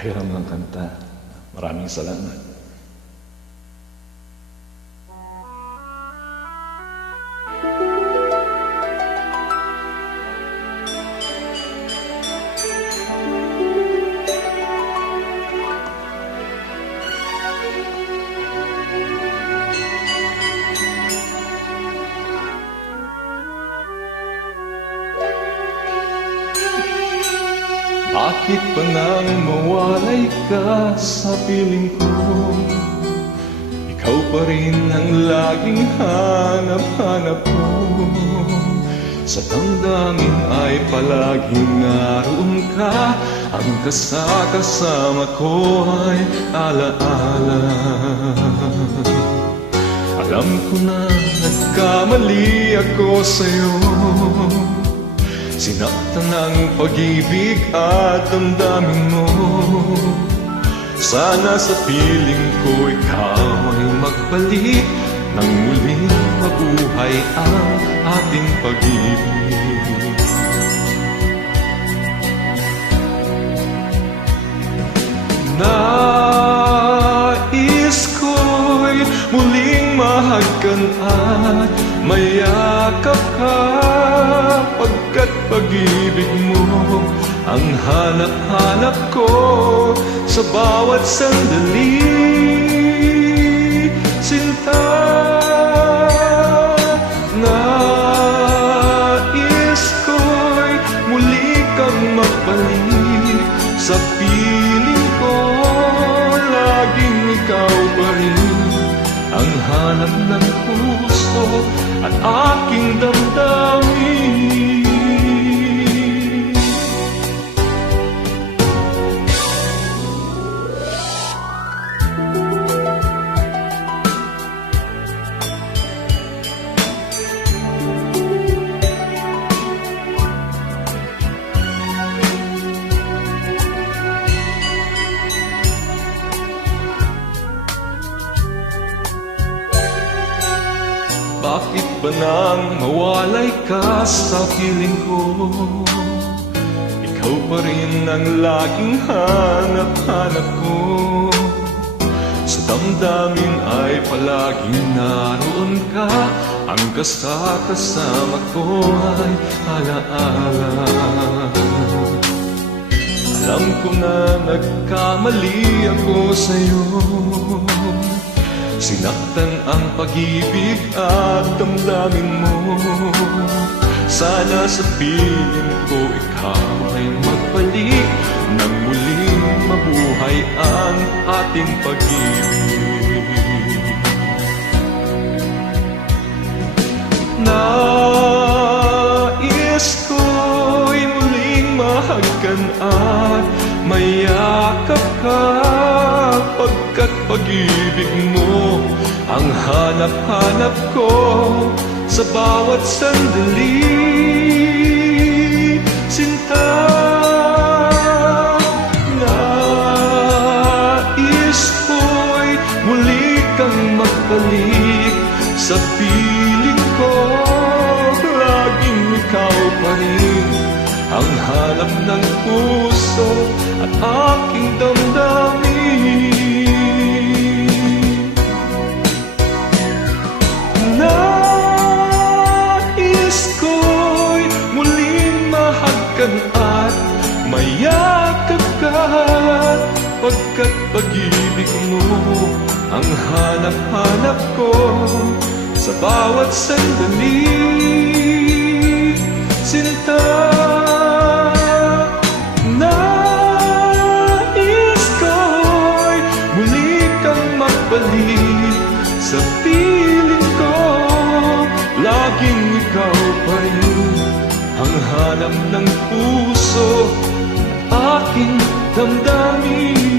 pahiram ng kanta. Maraming salamat. Bakit ba nang mawalay ka sa piling ko? Ikaw pa rin ang laging hanap-hanap ko. Sa damdamin ay palaging naroon ka. Ang kasama ko ay alaala. Alam ko na nagkamali ako sa'yo. Sinaktan ang pag-ibig at damdamin mo. Sana sa piling ko ikaw ay magbalik nang muling mabuhay ang ating pag-ibig. Nais ko'y muling mahagkan at mayakap ka, pagkat pag-ibig mo ang hanap-hanap ko sa bawat sandali. Sinta, nais ko'y muli kang magbalik sa piling ko. Laging ikaw pa rin ang hanap ng puso at aking damdamin. Bakit ba nang mawalay ka sa piling ko? Ikaw pa rin ang laging hanap-hanap ko. Sa damdamin ay palaging naroon ka. Ang kasama ko ay alaala. Alam ko na nagkamali ako sa'yo. Sinaktan ang pag-ibig at damdamin mo. Sana sa piling ko ikaw ay magbalik nang muling mabuhay ang ating pag-ibig. Nais ko'y muling mahagkan at mayakap ka, pagkat pag-ibig mo ang hanap-hanap ko sa bawat sandali. Sinta, nais ko'y muli kang magbalik sa piling ko. Laging ikaw pa rin ang hanap ng puso at aking damdamin. Nais ko'y muling mahagkan at mayakap ka, pagkat pag-ibig mo ang hanap-hanap ko sa bawat sandali. Sinta, nais ko'y muli kang magbalik sa piling ko. Laging ikaw pa rin ang hanap ng puso at aking damdamin.